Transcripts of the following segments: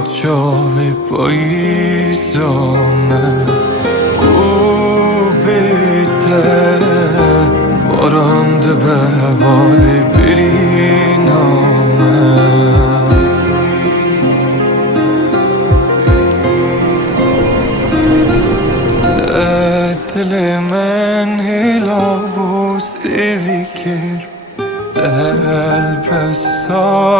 چاوی پاییزامه گوبیده باراند به حوالی برینامه دل من هلاو سیوی کر دل بساوین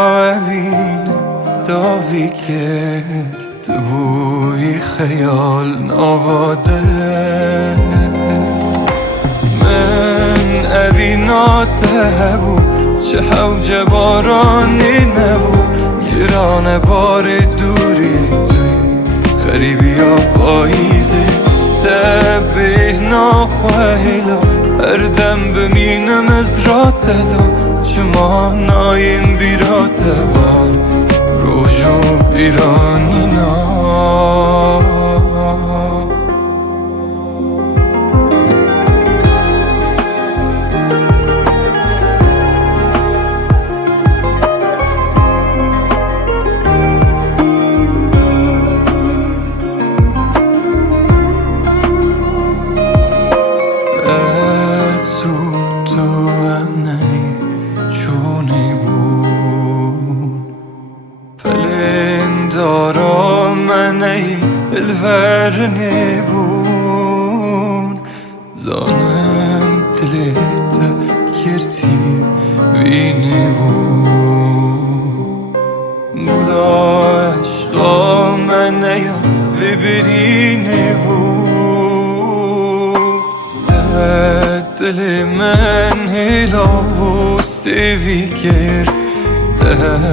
داوی کرد بوی خیال نواده من اویناته بو چه حوج بارانی نبو گران بار دوری توی خریبی یا پاییزه دبه ناخوهیلا هر دم بمینم از رات دا چما نایم بیرات وان روژو ایرانی نا دارا منی الورنی بون زانم دلت کرتی وینی بون مولا عشقا منی و برینی بون دل من هلا و سیوی کرد دل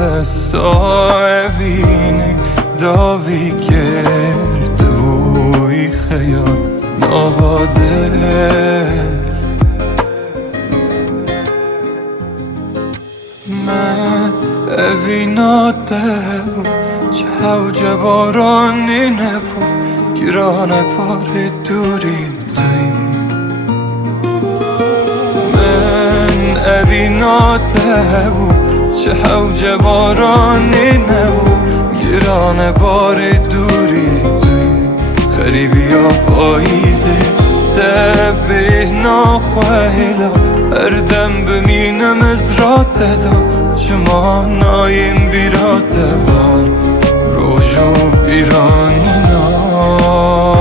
بساوینه داوی کرد بوی خیال نواده من اویناته بو چه حوج بارانی نبو گران پار دوری توی من اویناته بو چه حوج بارانی نبو گران بار دوری توی خریبی یا پاییزه دبه ناخوهیلا هر دم بمینم از رات دا چما نایم بیرات وان روژو ایرانی نا